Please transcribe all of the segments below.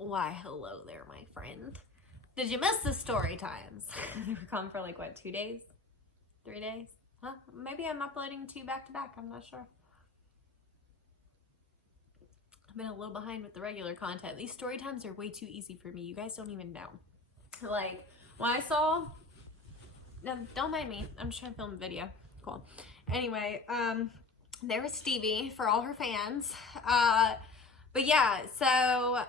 Why, hello there, my friend. Did you miss the story times? They were gone for like, what, 2 days? 3 days? Huh? Maybe I'm uploading 2 back to back. I'm not sure. I've been a little behind with the regular content. These story times are way too easy for me. You guys don't even know. Like, when I saw... No, don't mind me. I'm just trying to film a video. Cool. Anyway, there was Stevie for all her fans. But yeah, so...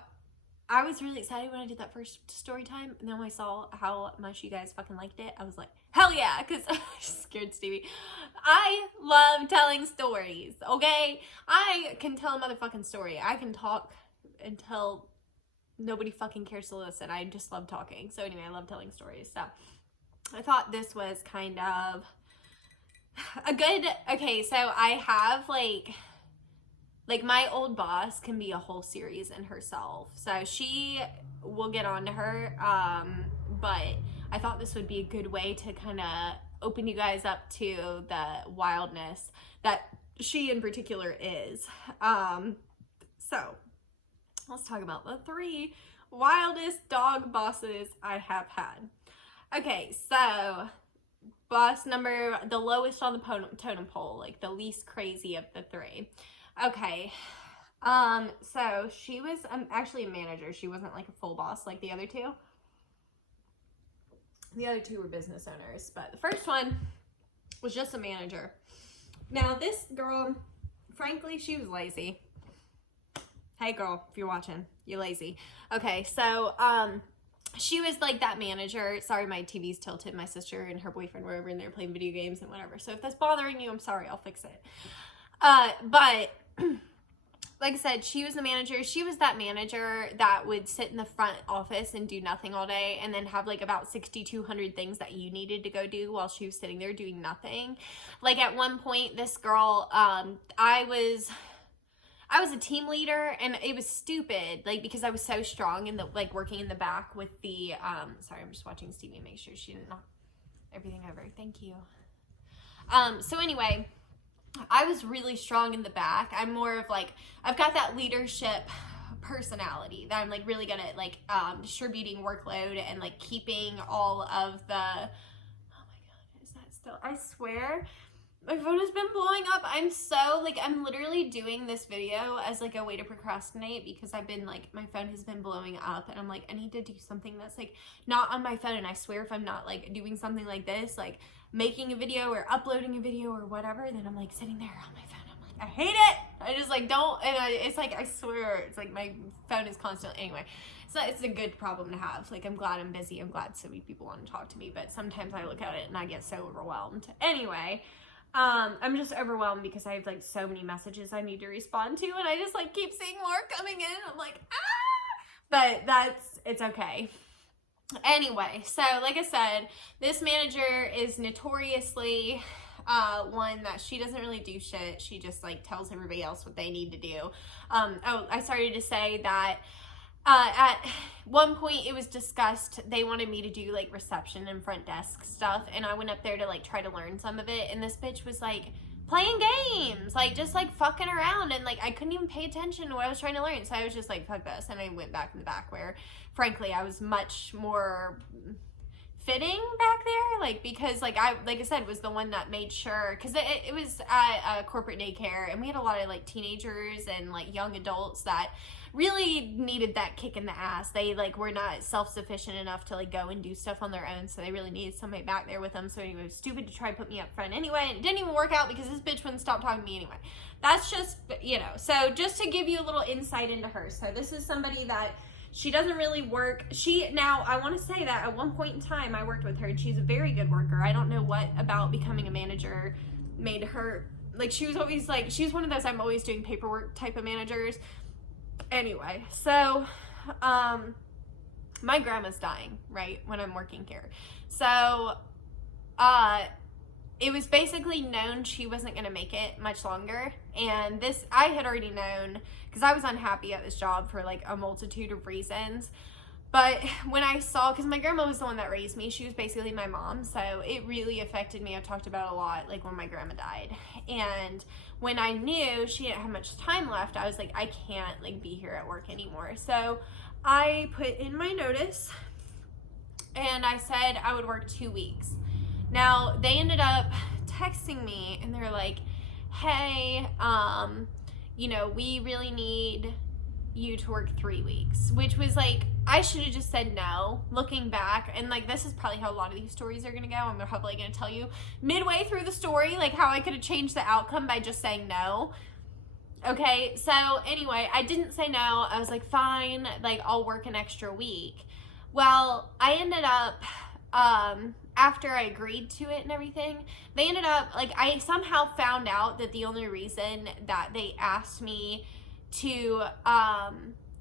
I was really excited when I did that first story time, and then when I saw how much you guys fucking liked it, I was like, hell yeah, because I scared Stevie. I love telling stories, okay? I can tell a motherfucking story. I can talk until nobody fucking cares to listen. I just love talking. So anyway, I love telling stories. So I thought this was kind of a good, okay, so I have like my old boss can be a whole series in herself. So she will get on to her. But I thought this would be a good way to kind of open you guys up to the wildness that she in particular is. So let's talk about the 3 wildest dog bosses I have had. Okay, so boss number, the lowest on the totem pole, like the least crazy of the 3. Okay, so she was actually a manager. She wasn't like a full boss like the other 2. The other 2 were business owners, but the first one was just a manager. Now this girl, frankly, she was lazy. Hey girl, if you're watching, you're lazy. Okay, so, she was like that manager. Sorry, my TV's tilted. My sister and her boyfriend were over in there playing video games and whatever. So if that's bothering you, I'm sorry, I'll fix it. But like I said, she was the manager. She was that manager that would sit in the front office and do nothing all day and then have like about 6,200 things that you needed to go do while she was sitting there doing nothing. Like at one point, this girl, I was a team leader, and it was stupid, like, because I was so strong in the, like, working in the back with the, sorry, I'm just watching Stevie and make sure she didn't knock everything over. Thank you. So anyway, I was really strong in the back. I'm more of like, I've got that leadership personality that I'm like really good at like distributing workload and like keeping all of the, oh my god, is that still, I swear my phone has been blowing up. I'm literally doing this video as like a way to procrastinate because I've been like, my phone has been blowing up and I'm like, I need to do something that's like not on my phone. And I swear if I'm not like doing something like this, like making a video or uploading a video or whatever, then I'm like sitting there on my phone. I'm like, I hate it. I just like don't, and it's like, I swear, it's like my phone is constantly, anyway. It's a good problem to have. Like, I'm glad I'm busy. I'm glad so many people want to talk to me, but sometimes I look at it and I get so overwhelmed. Anyway, I'm just overwhelmed because I have like so many messages I need to respond to, and I just like keep seeing more coming in. I'm like, but it's okay. Anyway, so like I said, this manager is notoriously one that she doesn't really do shit. She just like tells everybody else what they need to do. I started to say that at one point it was discussed they wanted me to do like reception and front desk stuff, and I went up there to like try to learn some of it, and this bitch was like playing games, like just like fucking around, and like I couldn't even pay attention to what I was trying to learn. So I was just like, fuck this, and I went back in the back where frankly I was much more fitting back there, like because like I said, was the one that made sure, because it was at a corporate daycare, and we had a lot of like teenagers and like young adults that really needed that kick in the ass. They like were not self-sufficient enough to like go and do stuff on their own, so they really needed somebody back there with them. So anyway, it was stupid to try to put me up front anyway, and it didn't even work out because this bitch wouldn't stop talking to me anyway. That's just, you know, so just to give you a little insight into her. So this is somebody that she doesn't really work. Now I want to say that at one point in time I worked with her, and she's a very good worker. I don't know what about becoming a manager made her, like, she was always like, she was one of those I'm always doing paperwork type of managers. Anyway, so my grandma's dying, right, when I'm working here. So it was basically known she wasn't going to make it much longer, and this I had already known because I was unhappy at this job for like a multitude of reasons. But when I saw, because my grandma was the one that raised me, she was basically my mom, so it really affected me. I talked about it a lot, like when my grandma died. And when I knew she didn't have much time left, I was like, I can't like be here at work anymore. So I put in my notice and I said I would work 2 weeks. Now, they ended up texting me and they're like, hey, you know, we really need you to work 3 weeks, which was like, I should have just said no, looking back. And like, this is probably how a lot of these stories are gonna go. I'm probably gonna tell you midway through the story, like how I could have changed the outcome by just saying no. Okay, so anyway, I didn't say no. I was like, fine, like I'll work an extra week. Well, I ended up, after I agreed to it and everything, they ended up, like, I somehow found out that the only reason that they asked me to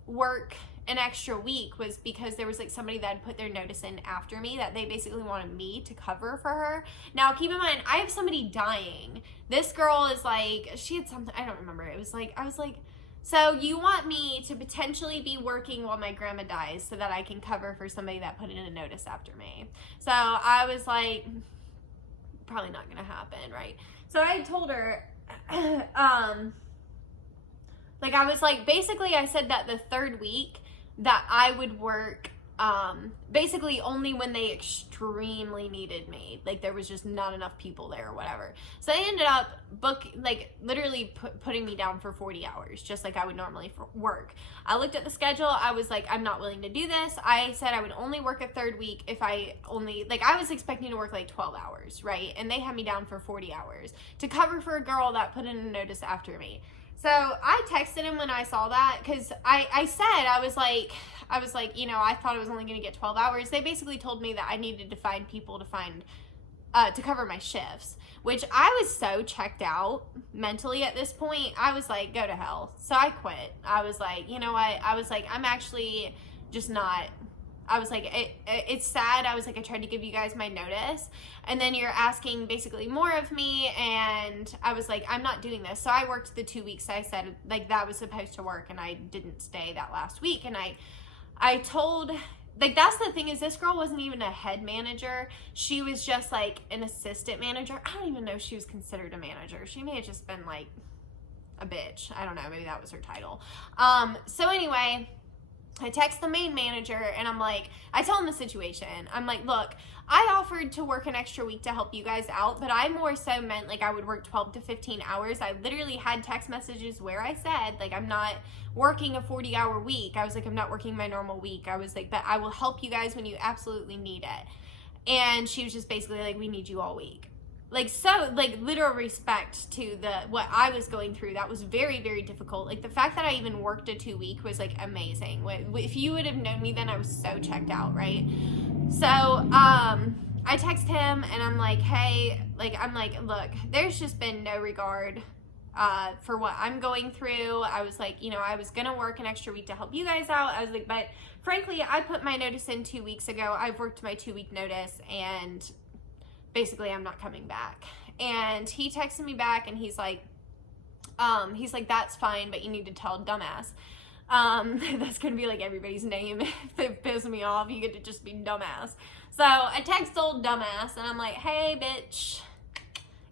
work an extra week was because there was like somebody that had put their notice in after me, that they basically wanted me to cover for her. Now keep in mind, I have somebody dying. This girl is like, she had something, I don't remember. It was like, I was like, so you want me to potentially be working while my grandma dies so that I can cover for somebody that put in a notice after me? So I was like, probably not gonna happen, right? So I told her, like I was like, basically I said that the 3rd week that I would work basically only when they extremely needed me, like there was just not enough people there or whatever. So they ended up literally putting me down for 40 hours, just like I would normally work. I looked at the schedule. I was like, I'm not willing to do this. I said I would only work a 3rd week if I only, like I was expecting to work like 12 hours, right? And they had me down for 40 hours to cover for a girl that put in a notice after me. So I texted him when I saw that, because I said, I was like, you know, I thought I was only going to get 12 hours. They basically told me that I needed to find people to cover my shifts, which I was so checked out mentally at this point. I was like, go to hell. So I quit. I was like, you know what? I was like, I'm actually just not. I was like, it's sad. I was like, I tried to give you guys my notice, and then you're asking basically more of me, and I was like, I'm not doing this. So I worked the 2 weeks I said like that was supposed to work, and I didn't stay that last week. And I told, like, that's the thing, is this girl wasn't even a head manager. She was just like an assistant manager. I don't even know if she was considered a manager. She may have just been like a bitch. I don't know. Maybe that was her title. So anyway, I text the main manager and I'm like, I tell him the situation. I'm like, look, I offered to work an extra week to help you guys out, but I more so meant like I would work 12 to 15 hours. I literally had text messages where I said, like, I'm not working a 40-hour week. I was like, I'm not working my normal week. I was like, but I will help you guys when you absolutely need it. And she was just basically like, we need you all week. Like, so, like, literal respect to what I was going through. That was very, very difficult. Like, the fact that I even worked a 2 week was, like, amazing. If you would have known me then, I was so checked out, right? So, I text him, and I'm like, hey, like, I'm like, look, there's just been no regard for what I'm going through. I was like, you know, I was gonna work an extra week to help you guys out. I was like, but frankly, I put my notice in 2 weeks ago. I've worked my 2 week notice, and basically I'm not coming back. And he texted me back, and he's like, that's fine, but you need to tell dumbass. That's gonna be like everybody's name. If they piss me off, you get to just be dumbass. So I text old dumbass, and I'm like, hey bitch,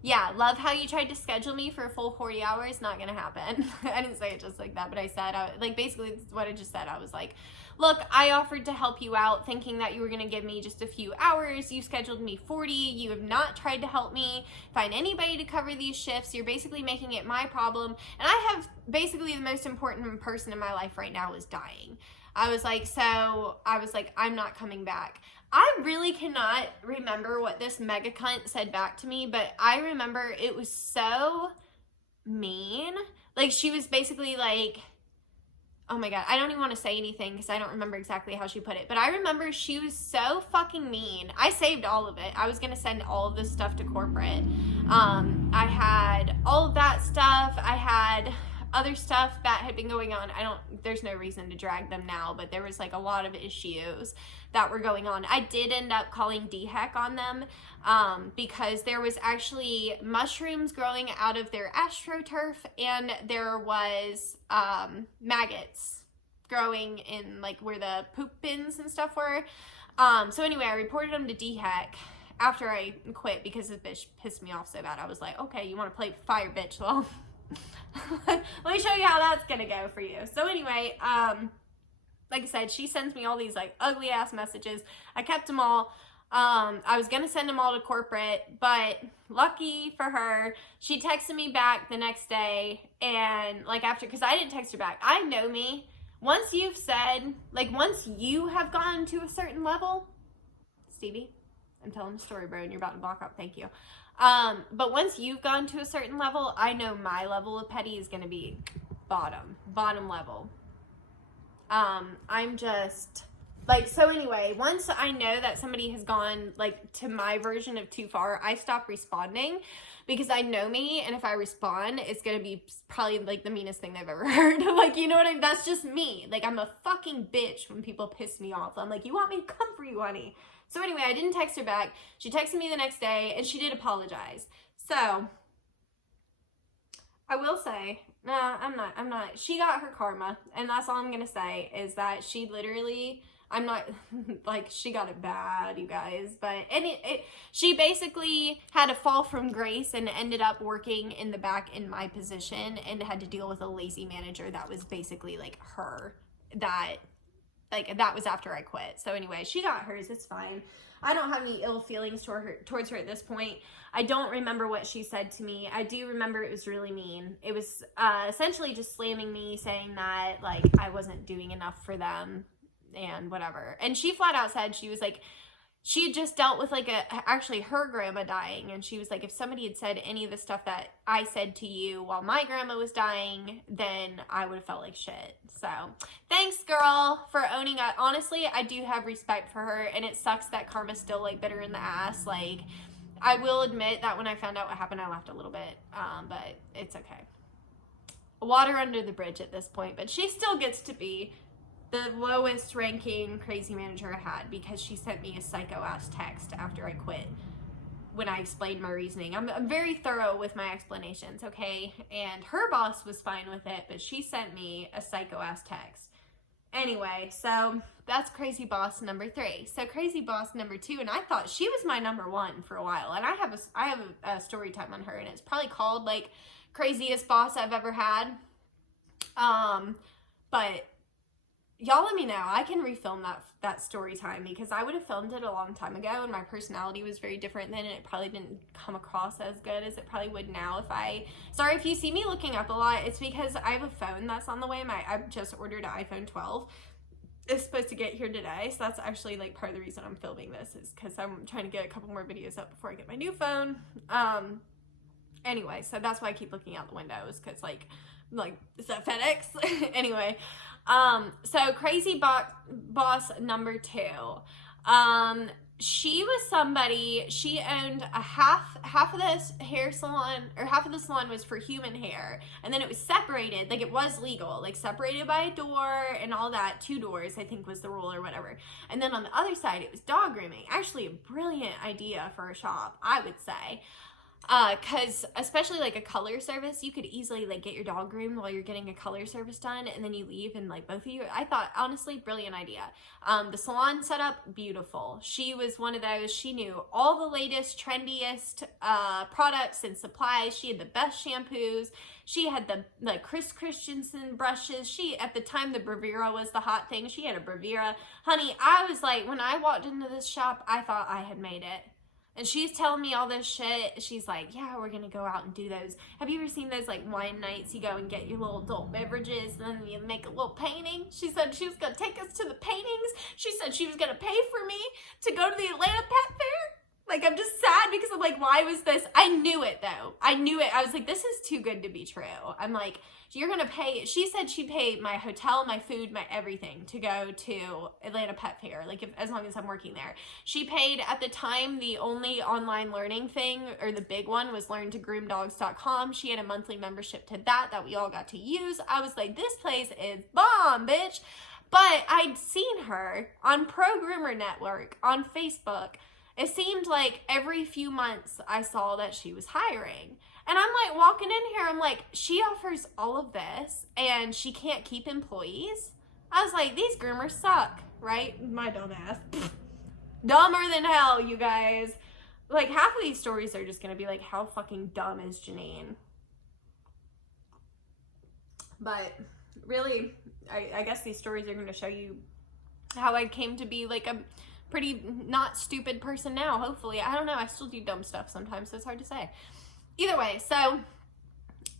yeah, love how you tried to schedule me for a full 40 hours. Not gonna happen. I didn't say it just like that, but I said, like, basically this is what I just said. I was like, look, I offered to help you out thinking that you were going to give me just a few hours. You scheduled me 40. You have not tried to help me find anybody to cover these shifts. You're basically making it my problem. And I have basically the most important person in my life right now is dying. I was like, I'm not coming back. I really cannot remember what this mega cunt said back to me, but I remember it was so mean. Like, she was basically like, oh my God, I don't even want to say anything because I don't remember exactly how she put it. But I remember she was so fucking mean. I saved all of it. I was going to send all of this stuff to corporate. I had all of that stuff. I had other stuff that had been going on. There's no reason to drag them now, but there was like a lot of issues that were going on. I did end up calling DHEC on them because there was actually mushrooms growing out of their astroturf, and there was maggots growing in like where the poop bins and stuff were. So anyway, I reported them to DHEC after I quit because this bitch pissed me off so bad. I was like, okay, you want to play fire, bitch? Well, let me show you how that's gonna go for you. So anyway, like I said, she sends me all these like ugly ass messages. I kept them all. I was gonna send them all to corporate, but lucky for her, she texted me back the next day, and like after, because I didn't text her back. I know me. Once you've said, like once you have gone to a certain level, Stevie, I'm telling a story, bro, and you're about to block out. Thank you. But once you've gone to a certain level, I know my level of petty is gonna be bottom level. I'm just like, so anyway, once I know that somebody has gone like to my version of too far, I stop responding, because I know me, and if I respond, it's gonna be probably like the meanest thing they've ever heard. Like, you know what I mean? That's just me. Like, I'm a fucking bitch when people piss me off. I'm like, you want me to come for you, honey? So anyway, I didn't text her back. She texted me the next day, and she did apologize. So I will say, nah, I'm not. She got her karma, and that's all I'm gonna say, is that she literally, I'm not, like, she got it bad, you guys, but, and she basically had a fall from grace and ended up working in the back in my position, and had to deal with a lazy manager that was basically, like, her, that was after I quit. So anyway, she got hers, it's fine. I don't have any ill feelings towards her at this point. I don't remember what she said to me. I do remember it was really mean. It was essentially just slamming me, saying that, like, I wasn't doing enough for them and whatever. And she flat out said, she was like, she had just dealt with like actually her grandma dying, and she was like, if somebody had said any of the stuff that I said to you while my grandma was dying, then I would have felt like shit. So thanks, girl, for owning up. Honestly, I do have respect for her, and it sucks that karma's still like bitter in the ass. Like, I will admit that when I found out what happened, I laughed a little bit, but it's okay. Water under the bridge at this point, but she still gets to be the lowest ranking crazy manager I had, because she sent me a psycho ass text after I quit when I explained my reasoning. I'm very thorough with my explanations, okay? And her boss was fine with it, but she sent me a psycho ass text. Anyway, so that's crazy boss number 3. So crazy boss number 2, and I thought she was my number 1 for a while, and I have a story time on her, and it's probably called like craziest boss I've ever had. But y'all let me know. I can refilm that story time, because I would have filmed it a long time ago, and my personality was very different then, and it probably didn't come across as good as it probably would now. Sorry if you see me looking up a lot, it's because I have a phone that's on the way. I've just ordered an iPhone 12. It's supposed to get here today, so that's actually like part of the reason I'm filming this, is because I'm trying to get a couple more videos up before I get my new phone. Anyway, so that's why I keep looking out the windows, because like, is that FedEx? Anyway. So crazy boss number 2. She was somebody, she owned a half of this hair salon, or half of the salon was for human hair, and then it was separated, like it was legal, like separated by a door and all that. 2 doors, I think, was the rule or whatever. And then on the other side, it was dog grooming. Actually a brilliant idea for a shop, I would say. Cause especially like a color service, you could easily like get your dog groomed while you're getting a color service done, and then you leave, and like both of you, I thought, honestly, brilliant idea. The salon setup, beautiful. She was one of those, she knew all the latest, trendiest, products and supplies. She had the best shampoos. She had the Chris Christensen brushes. At the time, the Bravura was the hot thing. She had a Bravura. Honey, I was like, when I walked into this shop, I thought I had made it. And she's telling me all this shit. She's like, yeah, we're going to go out and do those. Have you ever seen those like wine nights? You go and get your little adult beverages, and then you make a little painting. She said she was going to take us to the paintings. She said she was going to pay for me to go to the Atlanta Pet Fair. Like, I'm just sad, because I'm like, why was this? I knew it, though. I knew it. I was like, this is too good to be true. I'm like, you're going to pay. She said she'd pay my hotel, my food, my everything to go to Atlanta Pet Fair, like as long as I'm working there. She paid, at the time, the only online learning thing, or the big one, was learntogroomdogs.com. She had a monthly membership to that we all got to use. I was like, this place is bomb, bitch. But I'd seen her on Pro Groomer Network on Facebook. It seemed like every few months I saw that she was hiring. And I'm like walking in here, I'm like, she offers all of this and she can't keep employees? I was like, these groomers suck, right? My dumb ass. Dumber than hell, you guys. Like, half of these stories are just gonna be like, how fucking dumb is Janine? But really, I guess these stories are going to show you how I came to be like a pretty not stupid person now, hopefully. I don't know, I still do dumb stuff sometimes, so it's hard to say. Either way, so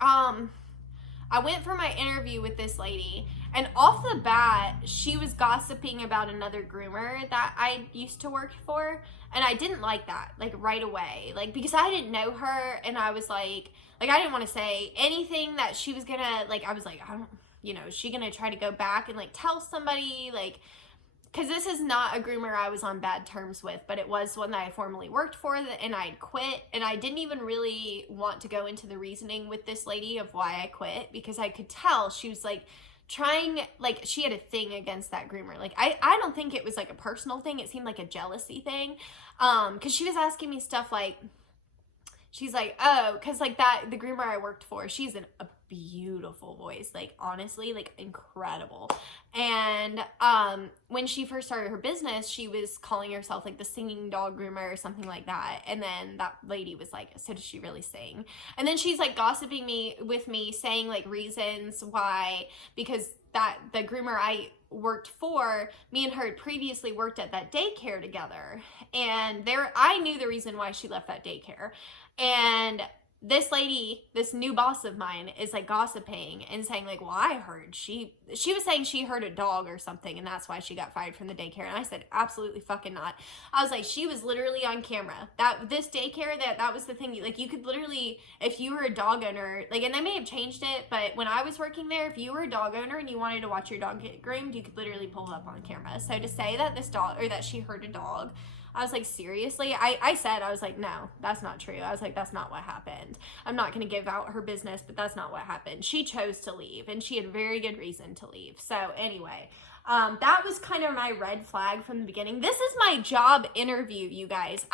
I went for my interview with this lady, and off the bat, she was gossiping about another groomer that I used to work for, and I didn't like that, like, right away, like, because I didn't know her, and I was like, I didn't want to say anything that she was gonna, like, I was like, I don't, you know, is she gonna try to go back and, like, tell somebody, like, because this is not a groomer I was on bad terms with, but it was one that I formerly worked for, and I'd quit, and I didn't even really want to go into the reasoning with this lady of why I quit, because I could tell she was, like, trying, like, she had a thing against that groomer. Like, I don't think it was, like, a personal thing. It seemed like a jealousy thing, because she was asking me stuff like, she's like, oh, because, like, the groomer I worked for, she's a beautiful voice, like, honestly, like, incredible. And when she first started her business, she was calling herself, like, the singing dog groomer or something like that. And then that lady was like, so does she really sing? And then she's, like, gossiping with me, saying, like, reasons why, because the groomer I worked for, me and her had previously worked at that daycare together, and I knew the reason why she left that daycare. And this lady, this new boss of mine, is, like, gossiping and saying, like, well, I heard she was saying she heard a dog or something, and that's why she got fired from the daycare. And I said, absolutely fucking not. I was like, she was literally on camera. This daycare, that was the thing. Like, you could literally, if you were a dog owner, like, and they may have changed it, but when I was working there, if you were a dog owner and you wanted to watch your dog get groomed, you could literally pull up on camera. So to say that this dog, or that she heard a dog, I was like, seriously? I was like, no, that's not true. I was like, that's not what happened. I'm not going to give out her business, but that's not what happened. She chose to leave, and she had very good reason to leave. So anyway, that was kind of my red flag from the beginning. This is my job interview, you guys.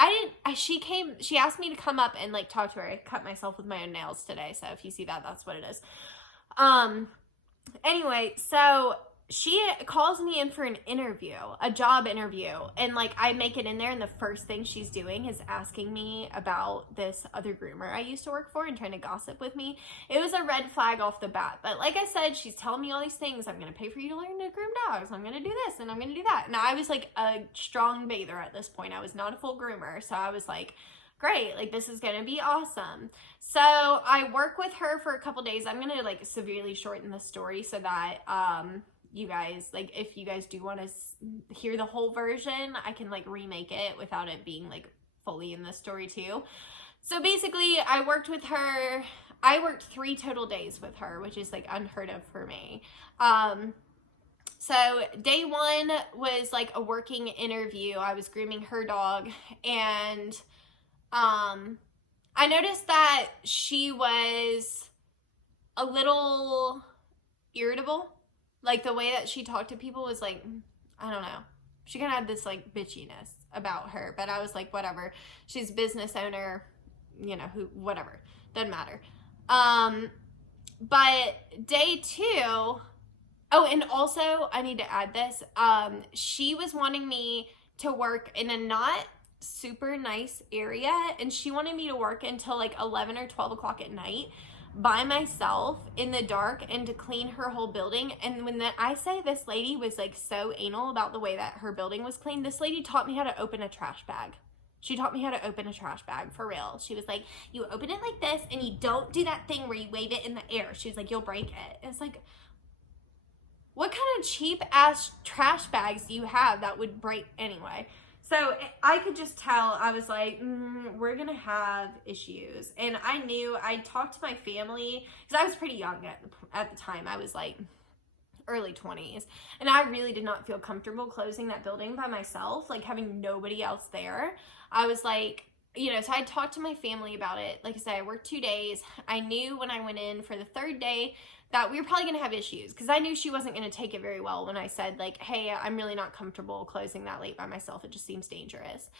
She asked me to come up and, like, talk to her. I cut myself with my own nails today, so if you see that, that's what it is. Anyway, so she calls me in for an interview, a job interview, and, like, I make it in there, and the first thing she's doing is asking me about this other groomer I used to work for and trying to gossip with me. It was a red flag off the bat, but like I said, she's telling me all these things. I'm going to pay for you to learn to groom dogs. I'm going to do this, and I'm going to do that. And I was, like, a strong bather at this point. I was not a full groomer, so I was like, great, like, this is gonna be awesome. So I work with her for a couple days. I'm gonna, like, severely shorten the story so that you guys, like, if you guys do want to hear the whole version, I can, like, remake it without it being, like, fully in the story too. So basically, I worked with her. I worked 3 total days with her, which is, like, unheard of for me. So day 1 was, like, a working interview. I was grooming her dog, and I noticed that she was a little irritable. Like, the way that she talked to people was, like, I don't know. She kind of had this, like, bitchiness about her, but I was like, whatever. She's a business owner, you know, whatever. Doesn't matter. But day 2, oh, and also, I need to add this, she was wanting me to work in a not super nice area, and she wanted me to work until, like, 11 or 12 o'clock at night by myself in the dark and to clean her whole building. And when I say this lady was, like, so anal about the way that her building was cleaned, this lady taught me how to open a trash bag. She taught me how to open a trash bag, for real. She was like, you open it like this, and you don't do that thing where you wave it in the air. She was like, you'll break it. It's like, what kind of cheap ass trash bags do you have that would break anyway? So I could just tell, I was like, we're going to have issues. And I knew, I talked to my family, because I was pretty young at the time. I was, like, early 20s. And I really did not feel comfortable closing that building by myself, like, having nobody else there. I was like, you know, so I talked to my family about it. Like I said, I worked 2 days. I knew when I went in for the 3rd day that we were probably going to have issues, because I knew she wasn't going to take it very well when I said, like, hey, I'm really not comfortable closing that late by myself. It just seems dangerous.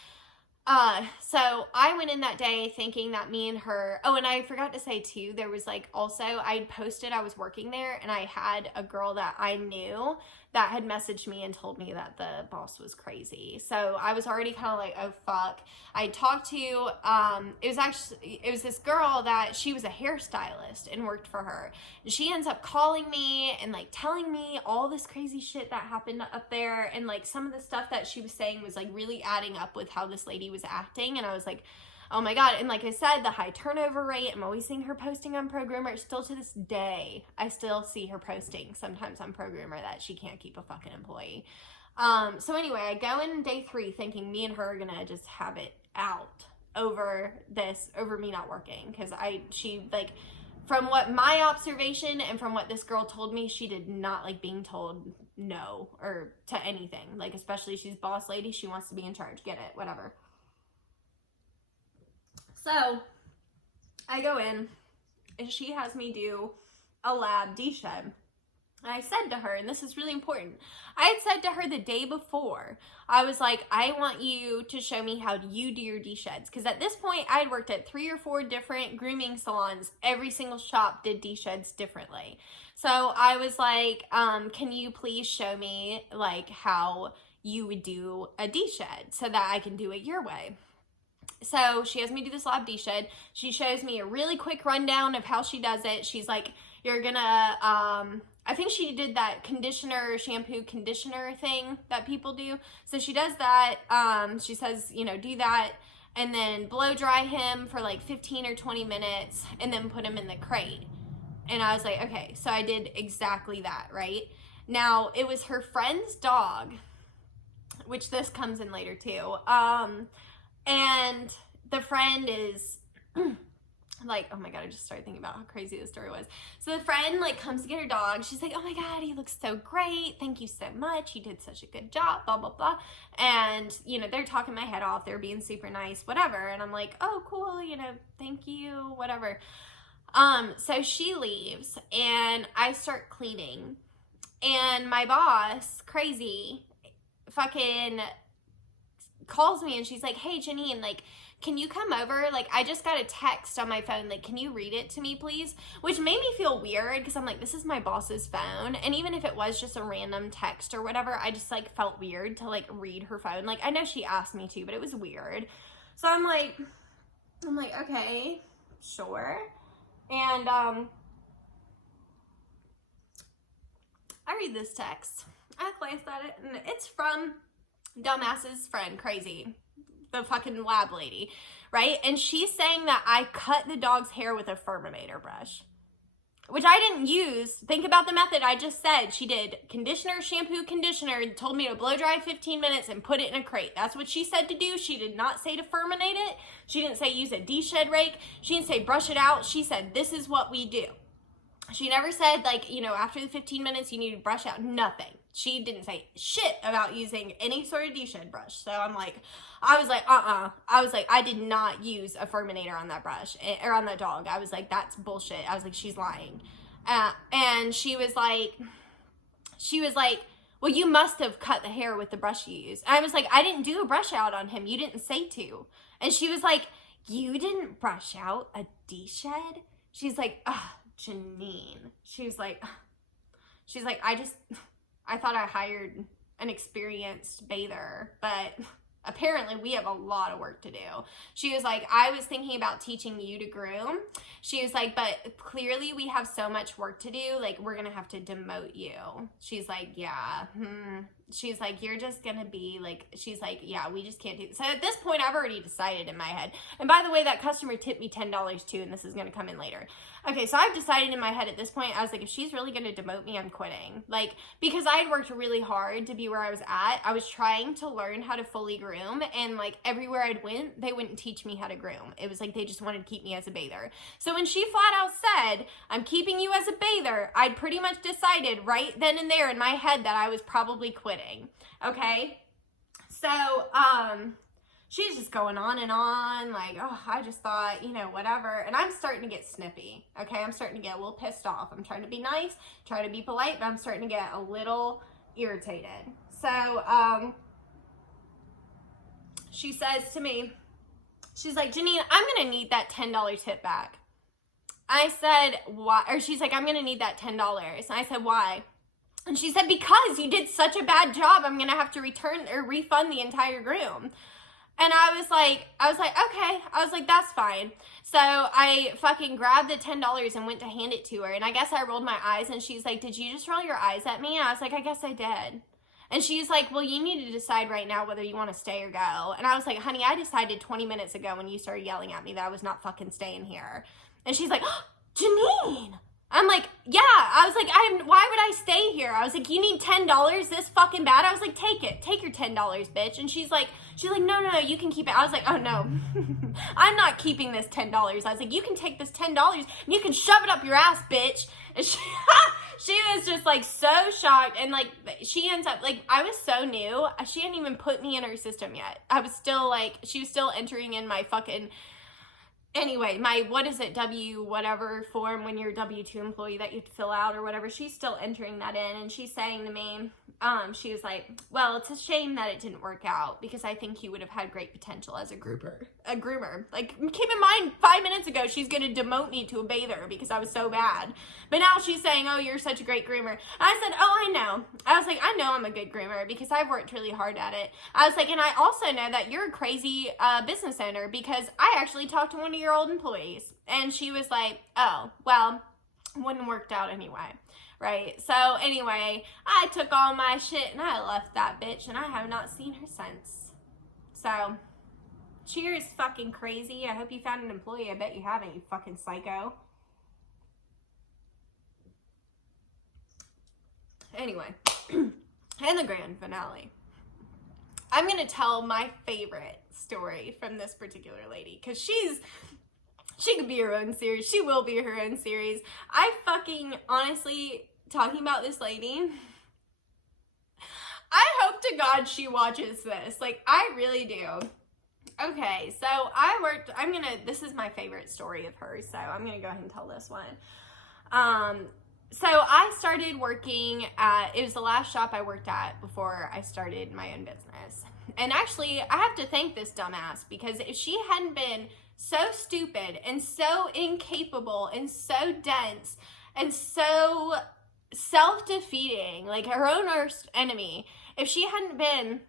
So I went in that day thinking that me and her, oh, and I forgot to say too, there was, like, also, I posted I was working there, and I had a girl that I knew that had messaged me and told me that the boss was crazy. So I was already kind of like, oh fuck. I talked to, it was this girl that she was a hairstylist and worked for her. And she ends up calling me and like telling me all this crazy shit that happened up there. And like some of the stuff that she was saying was like really adding up with how this lady was acting. And I was like, oh my God. And like I said, the high turnover rate, I'm always seeing her posting on Programmer. Still to this day, I still see her posting sometimes on Programmer that she can't keep a fucking employee. So anyway, I go in day 3 thinking me and her are gonna just have it out over me not working. Cause she like, from what my observation and from what this girl told me, she did not like being told no or to anything. Like, especially she's boss lady. She wants to be in charge. Get it, whatever. So I go in and she has me do a lab D-shed. And I said to her, and this is really important, I had said to her the day before, I was like, I want you to show me how you do your D-sheds. Because at this point, I had worked at 3 or 4 different grooming salons. Every single shop did D-sheds differently. So I was like, can you please show me like how you would do a D-shed so that I can do it your way? So she has me do this lab D-shed. She shows me a really quick rundown of how she does it. She's like, you're gonna, I think she did that shampoo conditioner thing that people do. So she does that. She says, you know, do that and then blow dry him for like 15 or 20 minutes and then put him in the crate. And I was like, okay, so I did exactly that, right? Now, it was her friend's dog, which this comes in later too. And the friend is like, oh my God, I just started thinking about how crazy this story was. So the friend like comes to get her dog. She's like, oh my God, he looks so great. Thank you so much. You did such a good job, blah, blah, blah. And, you know, they're talking my head off. They're being super nice, whatever. And I'm like, oh, cool. You know, thank you, whatever. So she leaves and I start cleaning. And my boss, crazy, fucking calls me and she's like, hey Janine, like, can you come over? Like, I just got a text on my phone, like, can you read it to me please? Which made me feel weird because I'm like, this is my boss's phone, and even if it was just a random text or whatever, I just like felt weird to like read her phone. Like, I know she asked me to, but it was weird. So I'm like, okay, sure. And I read this text. I glanced at it and it's from dumbass's friend, crazy, the fucking lab lady, right? And she's saying that I cut the dog's hair with a Furminator brush, which I didn't use. Think about the method I just said. She did conditioner, shampoo, conditioner, told me to blow dry 15 minutes and put it in a crate. That's what she said to do. She did not say to Furminate it. She didn't say use a D-shed rake. She didn't say brush it out. She said, this is what we do. She never said, like, you know, after the 15 minutes, you need to brush out. Nothing. She didn't say shit about using any sort of D-shed brush. So I was like, I was like, I did not use a Furminator on that brush, or on that dog. I was like, that's bullshit. I was like, she's lying. And she was like, well, you must have cut the hair with the brush you used. And I was like, I didn't do a brush out on him. You didn't say to. And she was like, you didn't brush out a D-shed? She's like, ugh. Janine. She's like, I thought I hired an experienced bather, but apparently we have a lot of work to do. She was like, I was thinking about teaching you to groom. She was like, but clearly we have so much work to do. Like, we're going to have to demote you. She's like, yeah. She's like, you're just going to be like, she's like, yeah, we just can't do this. So at this point, I've already decided in my head. And by the way, that customer tipped me $10 too, and this is going to come in later. Okay, so I've decided in my head at this point, I was like, if she's really going to demote me, I'm quitting. Like, because I had worked really hard to be where I was at. I was trying to learn how to fully groom, and like everywhere I'd went, they wouldn't teach me how to groom. It was like they just wanted to keep me as a bather. So when she flat out said, I'm keeping you as a bather, I'd pretty much decided right then and there in my head that I was probably quitting. Okay? So, she's just going on and on, like, oh, I just thought, you know, whatever. And I'm starting to get snippy, okay? I'm starting to get a little pissed off. I'm trying to be nice, trying to be polite, but I'm starting to get a little irritated. So, she says to me, she's like, Janine, I'm going to need that $10 tip back. I said, why? Or she's like, I'm going to need that $10. And I said, why? And she said, because you did such a bad job, I'm going to have to return or refund the entire groom. And I was like, okay. I was like, that's fine. So I fucking grabbed the $10 and went to hand it to her. And I guess I rolled my eyes, and she's like, did you just roll your eyes at me? And I was like, I guess I did. And she's like, well, you need to decide right now whether you want to stay or go. And I was like, honey, I decided 20 minutes ago when you started yelling at me that I was not fucking staying here. And she's like, oh, Janine. I'm like, yeah. I was like, why would I stay here? I was like, you need $10 this fucking bad? I was like, take it. Take your $10, bitch. And she's like, no, you can keep it. I was like, oh no, I'm not keeping this $10. I was like, you can take this $10 and you can shove it up your ass, bitch. And she was just like so shocked. And like, she ends up like, I was so new. She hadn't even put me in her system yet. I was still like, she was still entering in my fucking, anyway, my, what is it, whatever form when you're a W-2 employee that you have to fill out or whatever, she's still entering that in, and she's saying to me, she was like, well, it's a shame that it didn't work out because I think you would have had great potential as a groomer. Like, keep in mind, 5 minutes ago, she's going to demote me to a bather because I was so bad. But now she's saying, oh, you're such a great groomer. And I said, oh, I know. I was like, I know I'm a good groomer because I've worked really hard at it. I was like, and I also know that you're a crazy business owner because I actually talked to one of your old employees. And she was like, oh, well, wouldn't worked out anyway. Right. So anyway, I took all my shit and I left that bitch, and I have not seen her since. So cheers, fucking crazy. I hope you found an employee. I bet you haven't, you fucking psycho. Anyway, and the grand finale. I'm going to tell my favorite story from this particular lady because she could be her own series. She will be her own series. I fucking, honestly, talking about this lady, I hope to God she watches this. Like, I really do. Okay, so this is my favorite story of hers, so I'm going to go ahead and tell this one. So I started working it was the last shop I worked at before I started my own business. And actually, I have to thank this dumbass because if she hadn't been so stupid and so incapable and so dense and so self-defeating, like her own worst enemy, if she hadn't been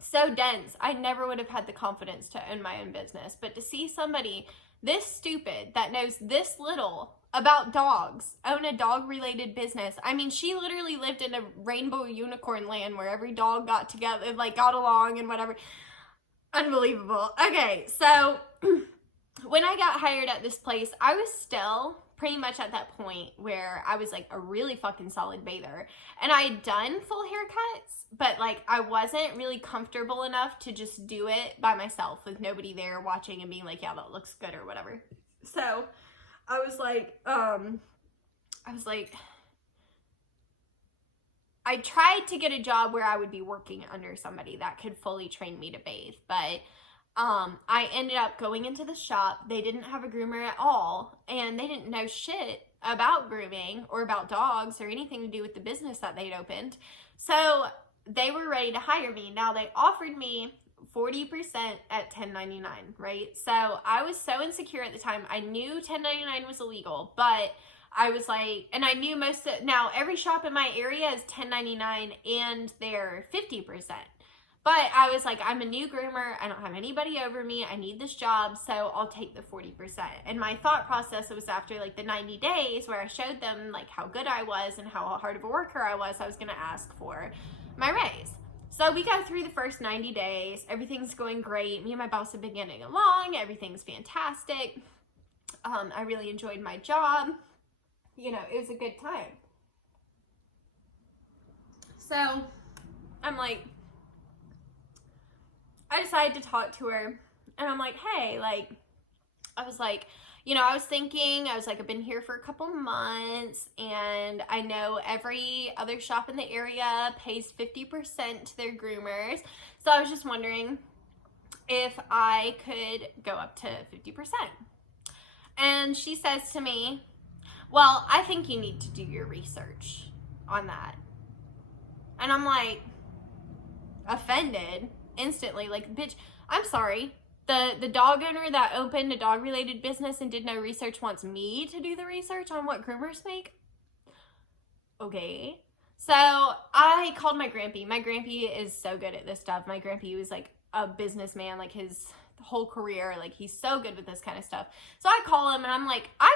so dense, I never would have had the confidence to own my own business. But to see somebody this stupid that knows this little about dogs own a dog-related business. I mean, she literally lived in a rainbow unicorn land where every dog got together, like got along and whatever. Unbelievable. Okay, so when I got hired at this place, I was still pretty much at that point where I was like a really fucking solid bather. And I had done full haircuts, but like I wasn't really comfortable enough to just do it by myself with nobody there watching and being like, yeah, that looks good or whatever. So I was like, I tried to get a job where I would be working under somebody that could fully train me to bathe, but I ended up going into the shop. They didn't have a groomer at all, and they didn't know shit about grooming or about dogs or anything to do with the business that they'd opened. So they were ready to hire me. Now they offered me 40% at $10.99, right? So I was so insecure at the time. I knew $10.99 was illegal, but I was like, and I knew now every shop in my area is $10.99 and they're 50%. But I was like, I'm a new groomer. I don't have anybody over me. I need this job, so I'll take the 40%. And my thought process was after like the 90 days where I showed them like how good I was and how hard of a worker I was going to ask for my raise. So we go through the first 90 days. Everything's going great. Me and my boss have been getting along. Everything's fantastic. I really enjoyed my job. You know, it was a good time. So I'm like, I decided to talk to her, and I'm like, hey, like, I was like, you know, I was like, I've been here for a couple months, and I know every other shop in the area pays 50% to their groomers, so I was just wondering if I could go up to 50%. And she says to me, well, I think you need to do your research on that. And I'm like, offended instantly, like, bitch, I'm sorry. The dog owner that opened a dog-related business and did no research wants me to do the research on what groomers make? Okay. So I called my grampy. My grampy is so good at this stuff. My grampy was like a businessman, like his whole career. Like he's so good with this kind of stuff. So I call him and I'm like, I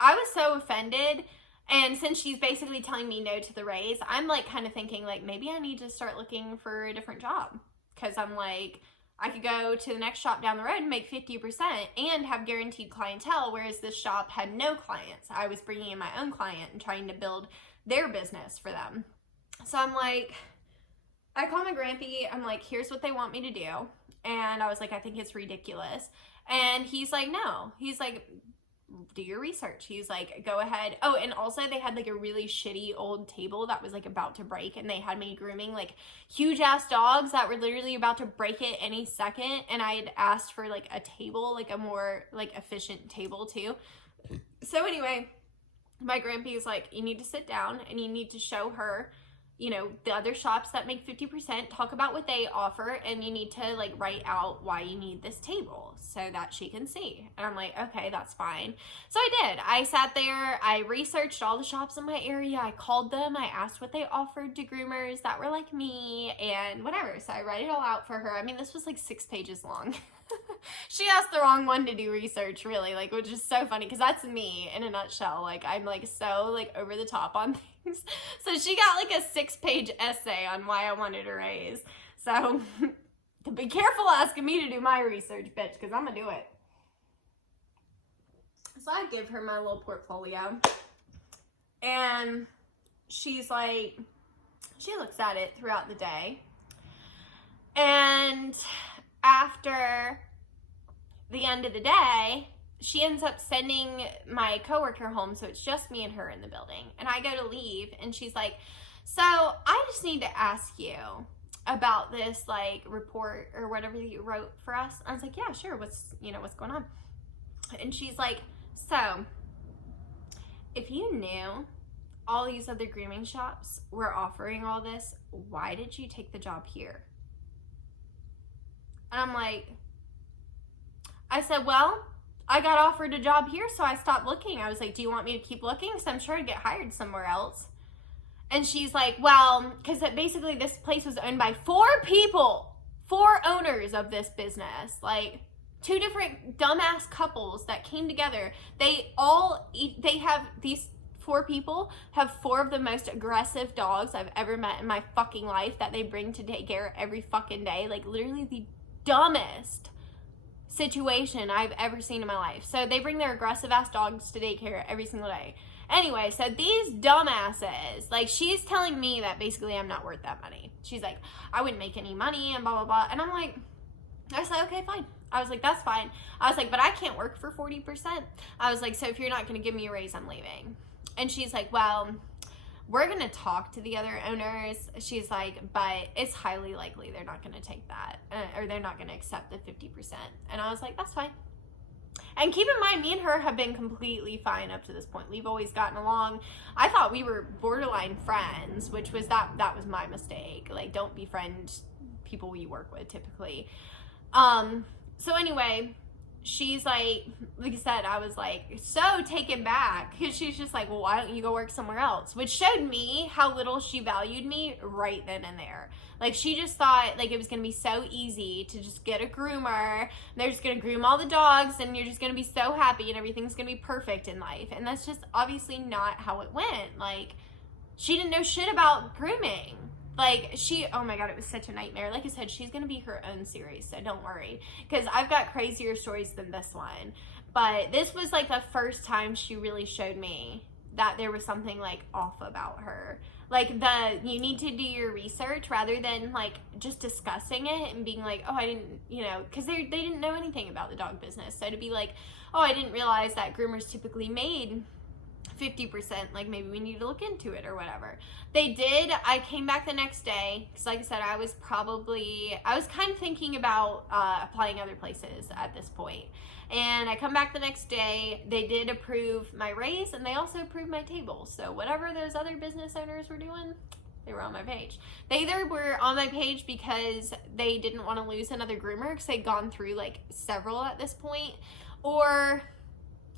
was so offended. And since she's basically telling me no to the raise, I'm like kind of thinking like maybe I need to start looking for a different job. Because I'm like, I could go to the next shop down the road and make 50% and have guaranteed clientele, whereas this shop had no clients. I was bringing in my own client and trying to build their business for them. So I'm like, I call my grampy. I'm like, here's what they want me to do. And I was like, I think it's ridiculous. And he's like, no. He's like, do your research. He's like, go ahead. Oh, and also they had like a really shitty old table that was like about to break, and they had me grooming like huge ass dogs that were literally about to break it any second. And I had asked for like a table, like a more like efficient table too. So anyway, my grampy is like, you need to sit down and you need to show her, you know, the other shops that make 50%, talk about what they offer, and you need to like write out why you need this table so that she can see. And I'm like, okay, that's fine. So I did. I sat there, I researched all the shops in my area, I called them, I asked what they offered to groomers that were like me and whatever. So I write it all out for her. I mean, this was like 6 pages long. She asked the wrong one to do research, really, like, which is so funny because that's me in a nutshell. Like, I'm like so like over the top on things. So she got like a 6-page essay on why I wanted a raise. So be careful asking me to do my research, bitch, because I'm gonna do it. So I give her my little portfolio, and she's like, she looks at it throughout the day, and after the end of the day, she ends up sending my coworker home, so it's just me and her in the building. And I go to leave, and she's like, so I just need to ask you about this like report or whatever you wrote for us. I was like, yeah, sure. What's going on? And she's like, so if you knew all these other grooming shops were offering all this, why did you take the job here? And I'm like, I said, well, I got offered a job here, so I stopped looking. I was like, do you want me to keep looking? Because I'm sure I'd get hired somewhere else. And she's like, well, because basically this place was owned by 4 people, 4 owners of this business, like 2 different dumbass couples that came together. They have these 4 people have 4 of the most aggressive dogs I've ever met in my fucking life that they bring to take care every fucking day. Like literally the dumbest situation I've ever seen in my life. So they bring their aggressive ass dogs to daycare every single day. Anyway, so these dumbasses, like, she's telling me that basically I'm not worth that money. She's like, I wouldn't make any money and blah blah blah. And I'm like, I said, okay, fine. I was like, that's fine. I was like, but I can't work for 40%. I was like, so if you're not going to give me a raise, I'm leaving. And she's like, well, we're going to talk to the other owners. She's like, but it's highly likely they're not going to take that, or they're not going to accept the 50%. And I was like, that's fine. And keep in mind, me and her have been completely fine up to this point. We've always gotten along. I thought we were borderline friends, which was that was my mistake. Like, don't befriend people you work with typically. So anyway, she's like I said, I was like so taken back because she's just like, well, why don't you go work somewhere else? Which showed me how little she valued me right then and there. Like, she just thought like it was gonna be so easy to just get a groomer, and they're just gonna groom all the dogs, and you're just gonna be so happy and everything's gonna be perfect in life. And that's just obviously not how it went. Like, she didn't know shit about grooming. Like, oh my God, it was such a nightmare. Like I said, she's going to be her own series, so don't worry. Because I've got crazier stories than this one. But this was, like, the first time she really showed me that there was something, like, off about her. Like, you need to do your research rather than, like, just discussing it and being like, oh, I didn't, because they didn't know anything about the dog business. So to be like, oh, I didn't realize that groomers typically made 50%, like maybe we need to look into it or whatever. They did. I came back the next day because, like I said, I was kind of thinking about applying other places at this point. And I come back the next day, they did approve my raise, and they also approved my table. So whatever those other business owners were doing, they were on my page. They either were on my page because they didn't want to lose another groomer because they'd gone through like several at this point, or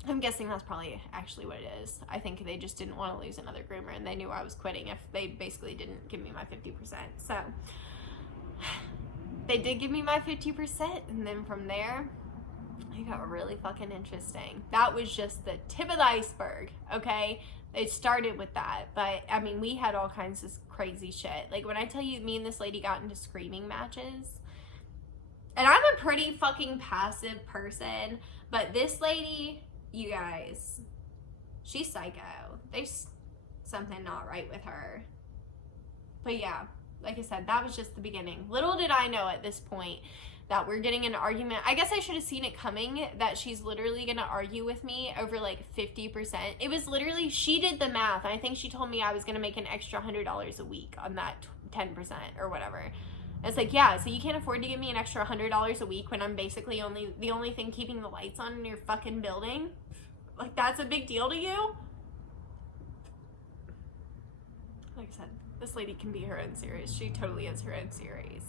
I'm guessing that's probably actually what it is. I think they just didn't want to lose another groomer, and they knew I was quitting if they basically didn't give me my 50%. So they did give me my 50%, and then from there, it got really fucking interesting. That was just the tip of the iceberg, okay? It started with that, but I mean, we had all kinds of crazy shit. Like, when I tell you, me and this lady got into screaming matches, and I'm a pretty fucking passive person, but this lady, you guys, she's psycho. There's something not right with her. But yeah, like I said, that was just the beginning. Little did I know at this point that we're getting an argument. I guess I should have seen it coming, that she's literally gonna argue with me over like 50%. It was literally, she did the math. I think she told me I was gonna make an extra $100 a week on that 10% or whatever. It's like, yeah, so you can't afford to give me an extra $100 a week when I'm basically the only thing keeping the lights on in your fucking building? Like, that's a big deal to you? Like I said, this lady can be her own series. She totally is her own series.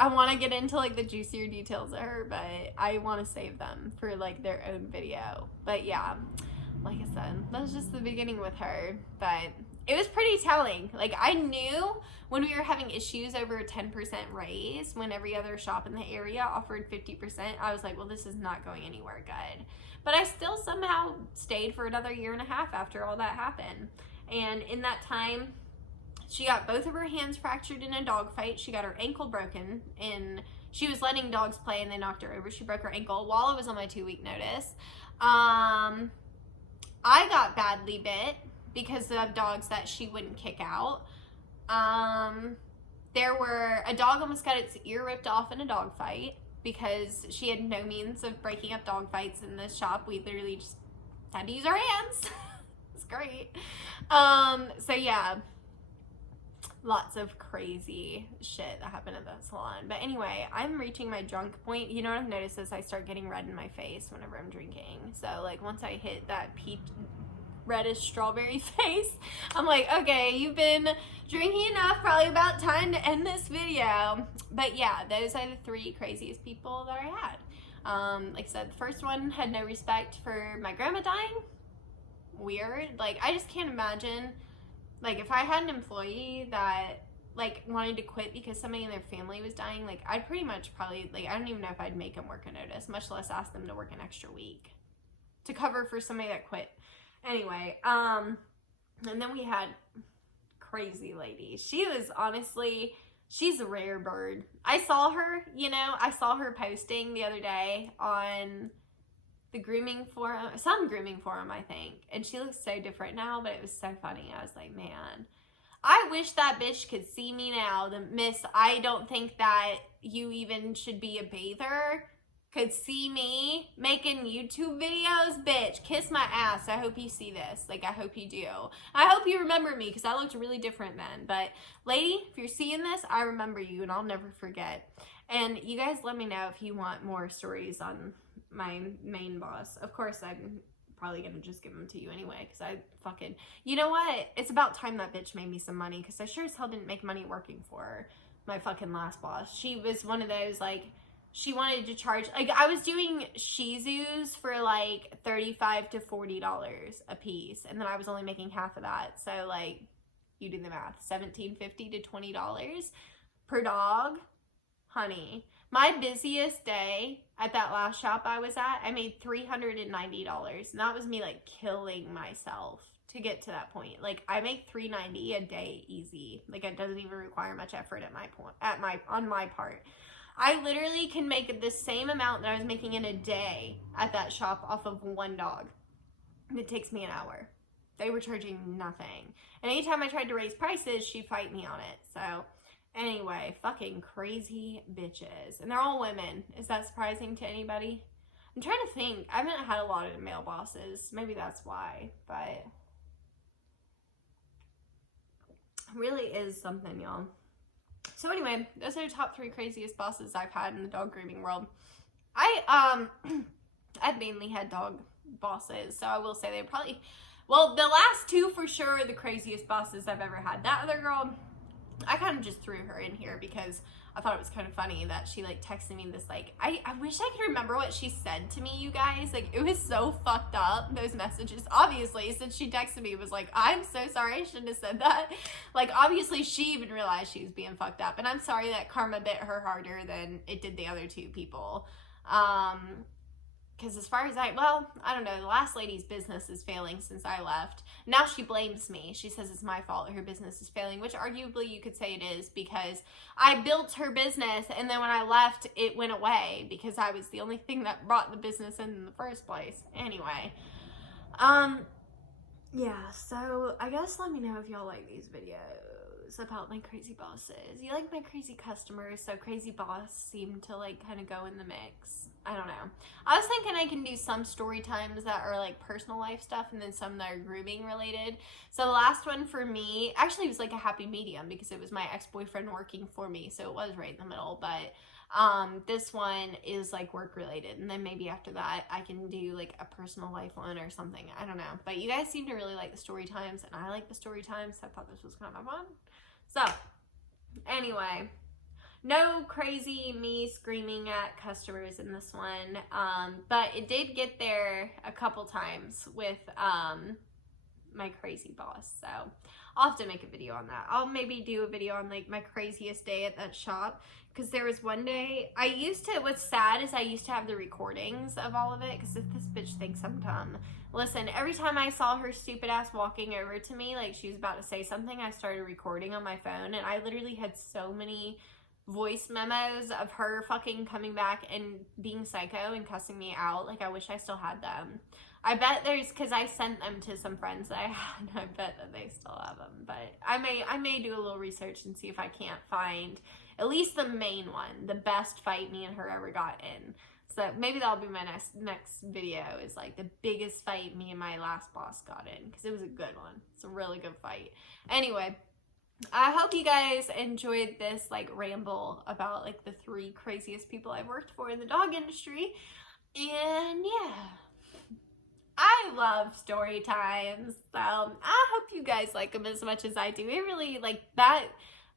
I want to get into like the juicier details of her, but I want to save them for like their own video. But yeah, like I said, that was just the beginning with her. But it was pretty telling. Like, I knew when we were having issues over a 10% raise, when every other shop in the area offered 50%, I was like, well, this is not going anywhere good. But I still somehow stayed for another year and a half after all that happened. And in that time, she got both of her hands fractured in a dog fight. She got her ankle broken, and she was letting dogs play and they knocked her over. She broke her ankle while I was on my 2-week notice. I got badly bit because of dogs that she wouldn't kick out. A dog almost got its ear ripped off in a dog fight because she had no means of breaking up dog fights in this shop. We literally just had to use our hands. It's great. So yeah, lots of crazy shit that happened at that salon. But anyway, I'm reaching my drunk point. You know what I've noticed is I start getting red in my face whenever I'm drinking. So like, once I hit that peach reddish strawberry face, I'm like, okay, you've been drinking enough, probably about time to end this video. But yeah, those are the 3 craziest people that I had. Like I said, the first one had no respect for my grandma dying. Weird. Like, I just can't imagine, like, if I had an employee that like wanted to quit because somebody in their family was dying, like, I'd pretty much probably, like, I don't even know if I'd make them work a notice, much less ask them to work an extra week to cover for somebody that quit. Anyway, and then we had crazy lady. She was honestly, she's a rare bird. I saw her, I saw her posting the other day on the grooming forum, some grooming forum, I think. And she looks so different now, but it was so funny. I was like, man, I wish that bitch could see me now. The miss, I don't think that you even should be a bather, could see me making YouTube videos. Bitch, kiss my ass. I hope you see this. Like, I hope you do. I hope you remember me, because I looked really different then. But lady, if you're seeing this, I remember you, and I'll never forget. And you guys let me know if you want more stories on my main boss. Of course, I'm probably gonna just give them to you anyway, because I fucking, you know what, it's about time that bitch made me some money, because I sure as hell didn't make money working for my fucking last boss. She was one of those, like, she wanted to charge, like, I was doing Shih Tzus for like $35 to $40 a piece, and then I was only making half of that. So like, you do the math, $17.50 to $20 per dog. Honey, my busiest day at that last shop I was at, I made $390, and that was me like killing myself to get to that point. Like, I make $390 a day easy. Like, it doesn't even require much effort on my part. I literally can make the same amount that I was making in a day at that shop off of one dog. And it takes me an hour. They were charging nothing. And anytime I tried to raise prices, she'd fight me on it. So anyway, fucking crazy bitches. And they're all women. Is that surprising to anybody? I'm trying to think. I haven't had a lot of male bosses. Maybe that's why. But it really is something, y'all. So anyway, those are the top 3 craziest bosses I've had in the dog grooming world. I've mainly had dog bosses, so I will say they probably, well, the last 2 for sure are the craziest bosses I've ever had. That other girl, I kind of just threw her in here because I thought it was kind of funny that she like texted me this, like, I wish I could remember what she said to me, you guys. Like, it was so fucked up, those messages. Obviously, since she texted me, was like, I'm so sorry, I shouldn't have said that. Like, obviously she even realized she was being fucked up, and I'm sorry that karma bit her harder than it did the other two people. Because as far as I don't know, the last lady's business is failing since I left. Now she blames me. She says it's my fault her business is failing, which arguably you could say it is, because I built her business, and then when I left, it went away because I was the only thing that brought the business in the first place. Anyway, yeah, so I guess let me know if y'all like these videos about my crazy bosses. You like my crazy customers, so crazy boss seemed to like kind of go in the mix. I don't know. I was thinking I can do some story times that are like personal life stuff, and then some that are grooming related. So the last one for me actually was like a happy medium because it was my ex-boyfriend working for me, so it was right in the middle. But this one is like work related, and then maybe after that I can do like a personal life one or something. I don't know, but you guys seem to really like the story times, and I like the story times, so I thought this was kind of fun. So anyway, no crazy me screaming at customers in this one, but it did get there a couple times with my crazy boss, so I'll have to make a video on that. I'll maybe do a video on like my craziest day at that shop, because there was one day what's sad is I used to have the recordings of all of it, because if this bitch thinks I'm dumb. Listen, every time I saw her stupid ass walking over to me like she was about to say something, I started recording on my phone, and I literally had so many voice memos of her fucking coming back and being psycho and cussing me out. Like, I wish I still had them. I bet because I sent them to some friends that I had. I bet that they still have them. But I may do a little research and see if I can't find at least the main one, the best fight me and her ever got in. So maybe that'll be my next video, is like the biggest fight me and my last boss got in, because it was a good one. It's a really good fight. Anyway, I hope you guys enjoyed this like ramble about like the 3 craziest people I've worked for in the dog industry. And yeah, I love story times, so I hope you guys like them as much as I do. It really, like, that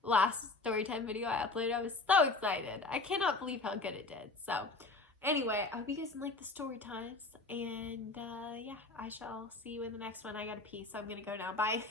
last story time video I uploaded, I was so excited. I cannot believe how good it did. So anyway, I hope you guys like the story times, and yeah, I shall see you in the next one. I gotta pee, so I'm gonna go now. Bye.